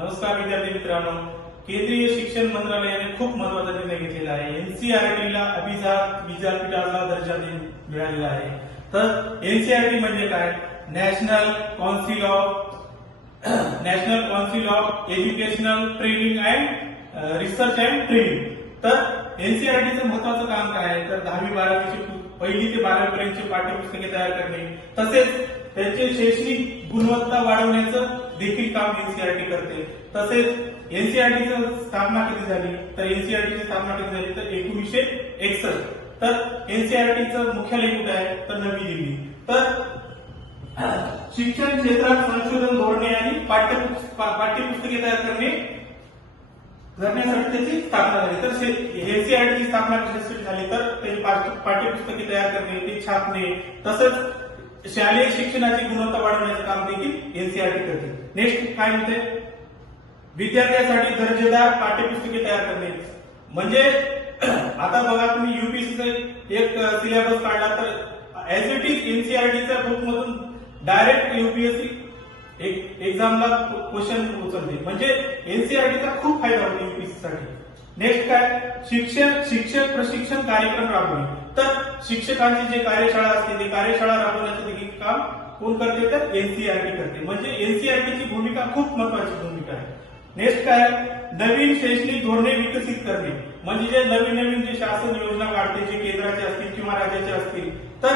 नमस्कार विद्यार्थी मित्रांनो, केंद्रीय शिक्षण मंत्रालयाने खूप महत्त्वाचा निर्णय घेतलेला आहे. एनसीईआरटीला अभिजात विद्यापीठाचा दर्जा मिळालेला आहे. तर एनसीईआरटी म्हणजे काय? National council of educational training and research and training. तर एनसीईआरटीचं महत्त्वाचं काम काय आहे? तर 10वी-12वीची पहिली ते 12वी पर्यंतची पाठ्यपुस्तके तयार करणे, तसेच त्यांचे शैक्षणिक गुणवत्ता वाढवण्याचं देखील काम एनसीईआरटी करते. तसेच एनसीईआरटीची स्थापना कधी झाली? तर एनसीईआरटीची स्थापना कधी झाली? तर 1961. तर एनसीईआरटीचं मुख्यालय कुठे आहे? तर नवी दिल्ली. तर शिक्षण क्षेत्रात संशोधन धोरणे आणि पाठ्यपुस्तके तयार करण्यासाठी त्याची स्थापना झाली. तर एनसीईआरटीची स्थापना कशासाठी झाली? तर ते पाठ्यपुस्तके तयार करणे, ते छापणे, तसंच शालेय शिक्षणाची गुणवत्ता वाढवण्याचं काम देखील एनसीईआरटी करते. नेक्स्ट काय म्हणते? विद्यार्थ्यांसाठी दर्जेदार पाठ्यपुस्तके तयार करणे. म्हणजे आता बघा, तुम्ही युपीएससीचा एक सिलेबस काढला तर ऍज इट इज एनसीईआरटीच्या बुक मधून डायरेक्ट युपीएससी एक्झामला क्वेश्चन उचलते. म्हणजे एनसीईआरटीचा खूप फायदा होतो युपीएससी साठी. नेक्स्ट काय? शिक्षक प्रशिक्षण कार्यक्रम राबवणे. तर शिक्षकांची जे कार्यशाळा असते ते कार्यशाळा राबवण्याचं देखील काम कोण करते? तर एनसीईआरटी करते. म्हणजे एनसीईआरटीची भूमिका खूप महत्वाची भूमिका आहे. नेक्स्ट काय? नवीन शैक्षणिक धोरणे विकसित करणे. म्हणजे जे नवीन जे शासन योजना काढते, जे केंद्राचे असतील किंवा राज्याचे असतील, तर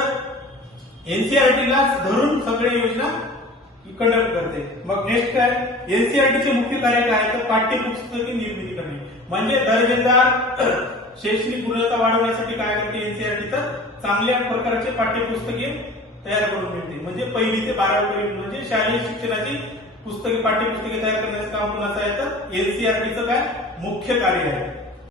एनसीईआरटीला धरून सगळे योजना कंडक्ट करते. मग नेक्स्ट काय? एनसीईआरटीचे मुख्य कार्य काय? तर पाठ्यपुस्तके निर्मिती करणे. म्हणजे दर्जेदार शैक्षणिक गुणवत्ता वाढवण्यासाठी काय करते एनसीईआरटी? तर चांगल्या प्रकारचे पाठ्यपुस्तके तयार करून मिळते. म्हणजे पहिली ते 12वी पर्यंत म्हणजे शालेय शिक्षणाची पाठ्यपुस्तके तयार करण्याचं काम कोणाचं आहे? तर एनसीईआरटीचं काय मुख्य कार्य आहे.